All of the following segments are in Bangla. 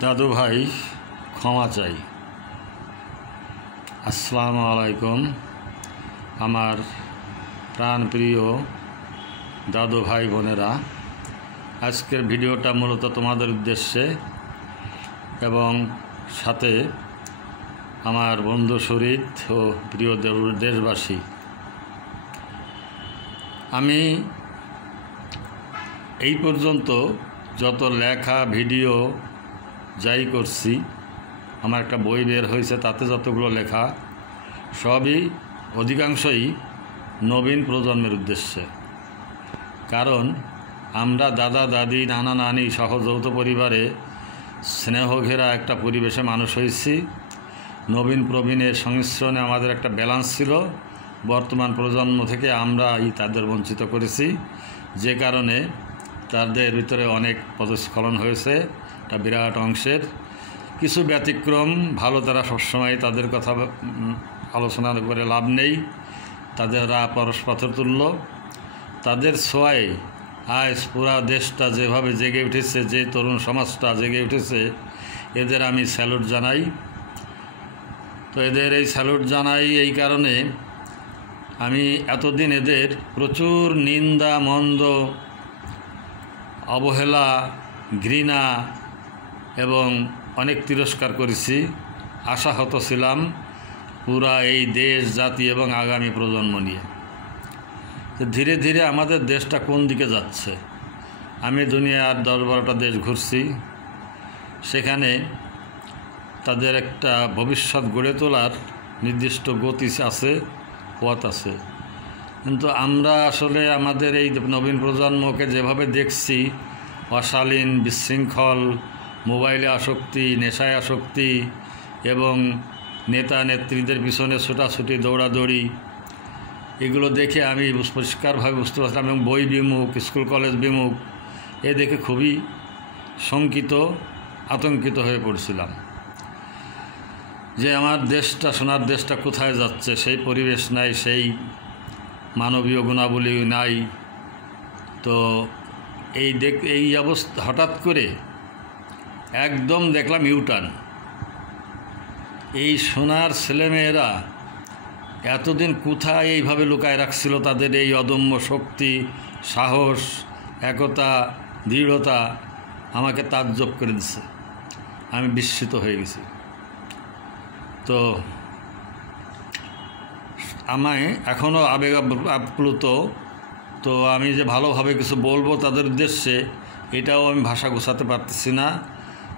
দাদু ভাই ক্ষমা চাই। আসসালামু আলাইকুম আমার প্রাণপ্রিয় দাদু ভাই বোনেরা। আজকের ভিডিওটা মূলত তোমাদের উদ্দেশ্যে এবং সাথে আমার বন্ধু শরীদ ও প্রিয় দেশবাসী। আমি এই পর্যন্ত যত লেখা ভিডিও যাই করছি, আমার একটা বই বের হয়েছে, তাতে যতগুলো লেখা সবই অধিকাংশই নবীন প্রজন্মের উদ্দেশ্যে। কারণ আমরা দাদা দাদি নানা নানি সহ যৌথ পরিবারে স্নেহঘেরা একটা পরিবেশে মানুষ হয়েছি। নবীন প্রবীণের সংমিশ্রণে আমাদের একটা ব্যালেন্স ছিল। বর্তমান প্রজন্ম থেকে আমরা তাদের বঞ্চিত করেছি, যে কারণে তাদের ভিতরে অনেক পদস্খলন হয়েছে। একটা বিরাট অংশের কিছু ব্যতিক্রম ভালো, তারা সবসময় তাদের কথা আলোচনা করে লাভ নেই, তাদেররা পরস্পর তুল্য। তাদের ছোঁয়ায় আজ পুরা দেশটা যেভাবে জেগে উঠেছে, যে তরুণ সমাজটা জেগে উঠেছে, এদের আমি স্যালুট জানাই। তো এদের এই স্যালুট জানাই এই কারণে, আমি এতদিন এদের প্রচুর নিন্দা, মন্দ, অবহেলা, ঘৃণা এবং অনেক তিরস্কার করেছি। আশাহত ছিলাম পুরা এই দেশ, জাতি এবং আগামী প্রজন্ম নিয়ে। তো ধীরে ধীরে আমাদের দেশটা কোন দিকে যাচ্ছে, আমি দুনিয়ার 10-12টা দেশ ঘুরছি, সেখানে তাদের একটা ভবিষ্যৎ গড়ে তোলার নির্দিষ্ট গতি আছে, পথ আছে। কিন্তু আমরা আসলে আমাদের এই নবীন প্রজন্মকে যেভাবে দেখছি, অশালীন, বিশৃঙ্খল, মোবাইলে আসক্তি, নেশায় আসক্তি এবং নেতা নেত্রীদের পিছনে ছোটাছুটি, দৌড়াদৌড়ি, এগুলো দেখে আমি পরিষ্কারভাবে বুঝতে পারছিলাম এবং বই বিমুখ, স্কুল কলেজ বিমুখ, এ দেখে খুবই শঙ্কিত, আতঙ্কিত হয়ে পড়ছিলাম যে আমার দেশটা, সোনার দেশটা কোথায় যাচ্ছে। সেই পরিবেশ নাই, সেই মানবীয় গুণাবলী নাই। তো এই অবস্থা হঠাৎ করে একদম দেখলাম ইউটার্ন। এই সোনার ছেলেমেয়েরা এতদিন কোথায় এইভাবে লুকায় রাখছিল তাদের এই অদম্য শক্তি, সাহস, একতা, দৃঢ়তা, আমাকে তাজ্জব করে দিচ্ছে। আমি বিস্মিত হয়ে গেছি। তো আমায় এখনও আবেগ আপ্লুত। তো আমি যে ভালোভাবে কিছু বলবো তাদের উদ্দেশ্যে, এটাও আমি ভাষা গোছাতে পারতেছি না।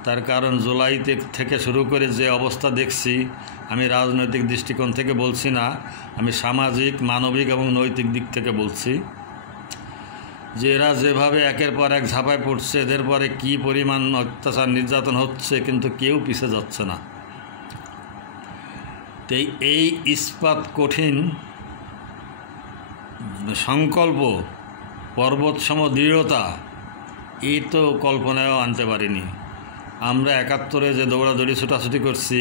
তার কারণ জুলাই থেকে শুরু করে যে অবস্থা দেখছি, আমি রাজনৈতিক দৃষ্টিকোণ থেকে বলছি না, আমি সামাজিক, মানবিক এবং নৈতিক দিক থেকে বলছি যে এরা যেভাবে একের পর এক ঝাঁপায় পড়ছে, এদের পরে কি পরিমাণ অত্যাচার, নির্যাতন হচ্ছে, কিন্তু কেউ পিছে যাচ্ছে না। তো এই ইস্পাত কঠিন সংকল্প, পর্বতসম দৃঢ়তা, এই তো কল্পনায়ও আনতে পারিনি। আমরা 71-এ যে দৌড়াদৌড়ি, ছোটাছুটি করছি,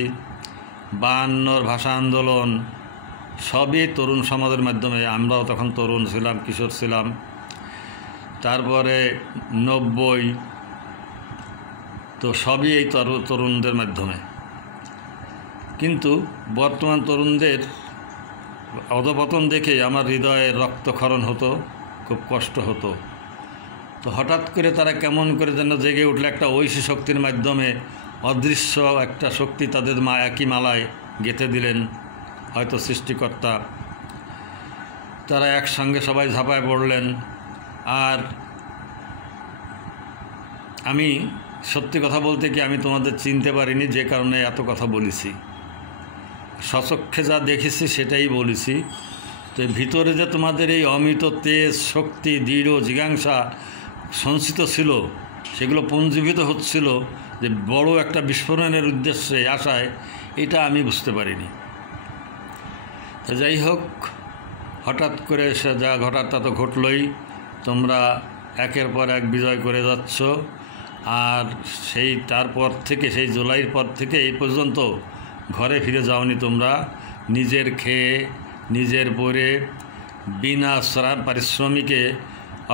52-র ভাষা আন্দোলন, সবই তরুণ সমাজের মাধ্যমে। আমরাও তখন তরুণ ছিলাম, কিশোর ছিলাম। তারপরে 90, তো সবই এই তরুণদের মাধ্যমে। কিন্তু বর্তমান তরুণদের অধপতন দেখে আমার হৃদয়ে রক্তক্ষরণ হতো, খুব কষ্ট হতো। তো হঠাৎ করে তারা কেমন করে যেন জেগে উঠলে একটা ঐশী শক্তির মাধ্যমে, অদৃশ্য একটা শক্তি তাদের একই মালায় গেঁথে দিলেন হয়তো সৃষ্টিকর্তা। তারা একসঙ্গে সবাই ঝাঁপায় পড়লেন। আর আমি সত্যি কথা বলতে কি, আমি তোমাদের চিনতে পারিনি, যে কারণে এত কথা বলেছি। স্বচক্ষে যা দেখেছি সেটাই বলেছি। তো ভিতরে যে তোমাদের এই অমিত তেজ, শক্তি, দৃঢ় জিজ্ঞাসা সঞ্চিত ছিল, সেগুলো পুঞ্জীভূত হচ্ছিল যে বড় একটা বিস্ফোরণের উদ্দেশ্যে, আশায়, এটা আমি বুঝতে পারিনি। তো যাই হোক, হঠাৎ করে সে যা ঘটার তা তো ঘটলই। তোমরা একের পর এক বিজয় করে যাচ্ছ। আর তারপর থেকে, সেই জুলাইয়ের পর থেকে এই পর্যন্ত ঘরে ফিরে যাওনি তোমরা। নিজের খেয়ে, নিজের পরে, বিনা পারিশ্রমিকে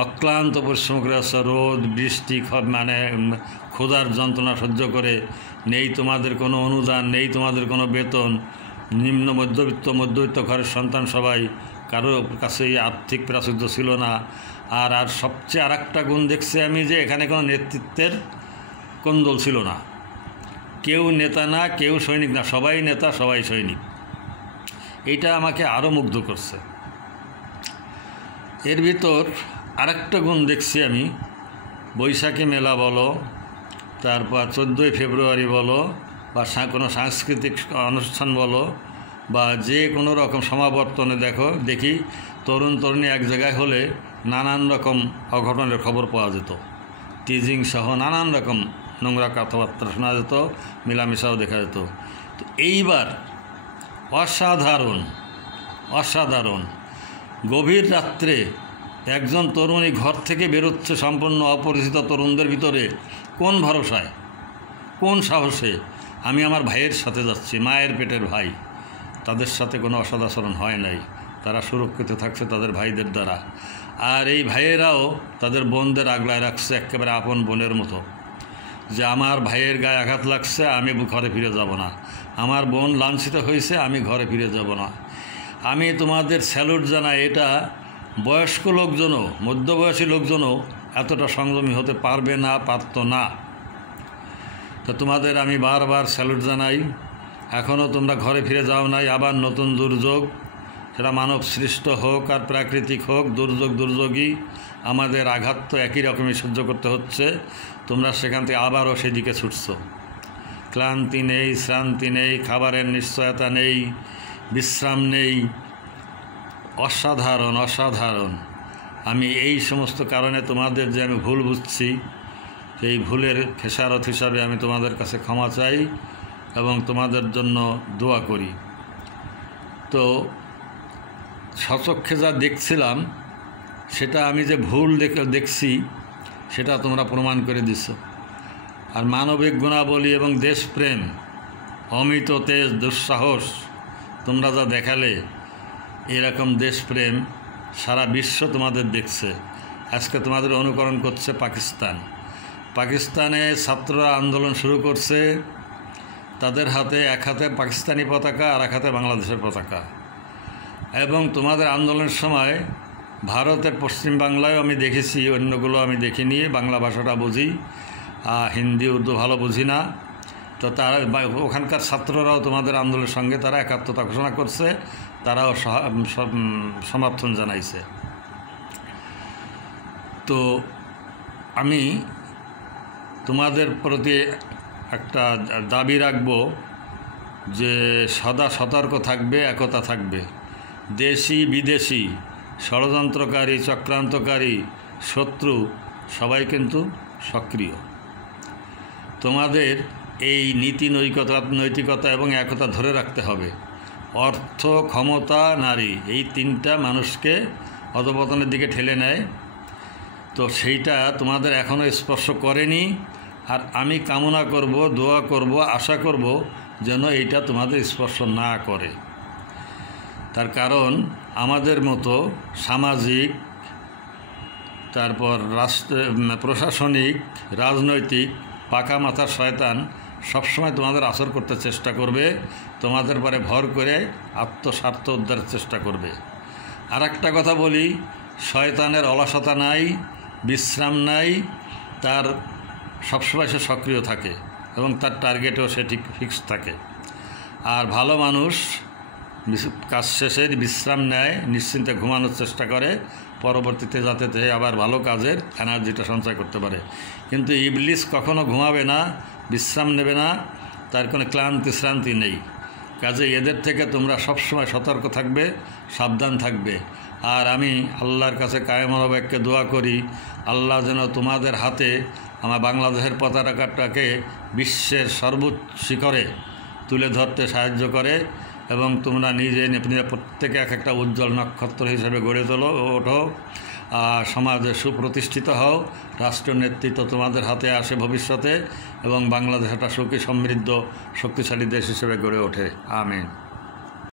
অক্লান্ত পরিশ্রম করে আসছো, রোদ বৃষ্টি মানে ক্ষুধার যন্ত্রণা সহ্য করে, নেই তোমাদের কোনো অনুদান, নেই তোমাদের কোনো বেতন, নিম্ন মধ্যবিত্ত ঘরের সন্তান সবাই, কারোর কাছে আর্থিক প্রাচুর্য ছিল না। আর সবচেয়ে আর একটা গুণ দেখছি আমি যে এখানে কোনো নেতৃত্বের কোন্দল ছিল না, কেউ নেতা না, কেউ সৈনিক না, সবাই নেতা সবাই সৈনিক। এইটা আমাকে আরও মুগ্ধ করছে। এর ভিতর আরেকটা গুণ দেখছি আমি, বৈশাখী মেলা বলো, তারপর 14ই ফেব্রুয়ারি বলো, বা কোনো সাংস্কৃতিক অনুষ্ঠান বলো, বা যে কোনো রকম সমাবর্তনে দেখি তরুণ তরুণী এক জায়গায় হলে নানান রকম অঘটনের খবর পাওয়া যেত, টিজিং সহ নানান রকম নোংরা কথাবার্তা শোনা যেত, মেলামেশাও দেখা যেত। তো এইবার অসাধারণ গভীর রাত্রে একজন তরুণী ঘর থেকে বেরোচ্ছে সম্পূর্ণ অপরিচিত তরুণদের ভিতরে, কোন ভরসায়, কোন সাহসে? আমি আমার ভাইয়ের সাথে যাচ্ছি, মায়ের পেটের ভাই, তাদের সাথে কোনো অসদাচরণ হয় নাই, তারা সুরক্ষিত থাকছে তাদের ভাইদের দ্বারা। আর এই ভাইয়েরাও তাদের বোনদের আগলায় রাখছে একেবারে আপন বোনের মতো, যে আমার ভাইয়ের গায়ে আঘাত লাগছে, আমি ঘরে ফিরে যাব না, আমার বোন লাঞ্ছিত হয়েছে, আমি ঘরে ফিরে যাব না। আমি তোমাদের স্যালুট জানাই। এটা বয়স্ক লোকজনও, মধ্যবয়সী লোকজনও এতটা সংযমী হতে পারত না। তো তোমাদের আমি বারবার স্যালুট জানাই। এখনও তোমরা ঘরে ফিরে যাও নাই, আবার নতুন দুর্যোগ, সেটা মানব সৃষ্ট হোক আর প্রাকৃতিক হোক, দুর্যোগই আমাদের আঘাত তো একই রকমই সহ্য করতে হচ্ছে। তোমরা সেখান থেকে আবারও সেদিকে ছুটছো। ক্লান্তি নেই, শ্রান্তি নেই, খাবারের নিশ্চয়তা নেই, বিশ্রাম নেই। অসাধারণ। আমি এই সমস্ত কারণে তোমাদের যে আমি ভুল বুঝছি, সেই ভুলের খেসারত হিসাবে আমি তোমাদের কাছে ক্ষমা চাই এবং তোমাদের জন্য দোয়া করি। তো স্বচক্ষে যা দেখছিলাম, সেটা আমি যে ভুল দেখছি সেটা তোমরা প্রমাণ করে দিচ্ছ। আর মানবিক গুণাবলী এবং দেশপ্রেম, অমিত তেজ, দুঃসাহস তোমরা যা দেখালে, এরকম দেশপ্রেম সারা বিশ্ব তোমাদের দেখছে। আজকে তোমাদের অনুকরণ করছে পাকিস্তানে ছাত্ররা আন্দোলন শুরু করছে, তাদের হাতে এক হাতে পাকিস্তানি পতাকা আর এক হাতে বাংলাদেশের পতাকা। এবং তোমাদের আন্দোলনের সময় ভারতের পশ্চিম বাংলায় আমি দেখেছি, অন্যগুলো আমি দেখিনি, বাংলা ভাষাটা বুঝি, হিন্দি উর্দু ভালো বুঝি না। তো তারা ওখানকার ছাত্ররাও তোমাদের আন্দোলনের সঙ্গে তারা একাত্মতা ঘোষণা করছে, তারাও সমর্থন জানাইছে। তো আমি তোমাদের প্রতি একটা দাবি রাখব যে সদা সতর্ক থাকবে, একতা থাকবে। দেশি বিদেশি ষড়যন্ত্রকারী, চক্রান্তকারী, শত্রু সবাই কিন্তু সক্রিয়। তোমাদের এই নৈতিকতা এবং একতা ধরে রাখতে হবে। অর্থ, ক্ষমতা, নারী, এই তিনটা মানুষকে অধঃপতনের দিকে ঠেলে নেয়। তো সেইটা তোমাদের এখনও স্পর্শ করেনি। আর আমি কামনা করব, দোয়া করব, আশা করব যেন এইটা তোমাদের স্পর্শ না করে। তার কারণ আমাদের মতো সামাজিক, তারপর প্রশাসনিক, রাজনৈতিক পাকা মাথার শয়তান সবসময় তোমাদের আসর করতে চেষ্টা করবে, তোমাদের পরে ভর করে আত্মস্বার্থ উদ্ধারের চেষ্টা করবে। আর একটা কথা বলি, শয়তানের অলসতা নাই, বিশ্রাম নাই, তার সবসময় সে সক্রিয় থাকে এবং তার টার্গেটেও সে ঠিক ফিক্স থাকে। আর ভালো মানুষ কাজ শেষে বিশ্রাম নেয়, নিশ্চিন্তে ঘুমানোর চেষ্টা করে, পরবর্তীতে যাতে আবার ভালো কাজের এনার্জিটা সঞ্চয় করতে পারে। কিন্তু ইবলিস কখনো ঘুমাবে না, বিশ্রাম নেবে না, তার কোনো ক্লান্তি শ্রান্তি নেই। কাজে এদের থেকে তোমরা সবসময় সতর্ক থাকবে, সাবধান থাকবে। আর আমি আল্লাহর কাছে কায়েমবাক্যে দোয়া করি, আল্লাহ যেন তোমাদের হাতে আমার বাংলাদেশের পতাকাটাকে বিশ্বের সর্বোচ্চ শিখরে তুলে ধরতে সাহায্য করে এবং তোমরা নিজে প্রত্যেকে এক একটা উজ্জ্বল নক্ষত্র হিসেবে গড়ে ওঠো, সমাজে সুপ্রতিষ্ঠিত হও, রাষ্ট্র নেতৃত্ব তোমাদের হাতে আসে ভবিষ্যতে এবং বাংলাদেশ একটা সুখী সমৃদ্ধ শক্তিশালী দেশ হিসেবে গড়ে ওঠে। আমিন।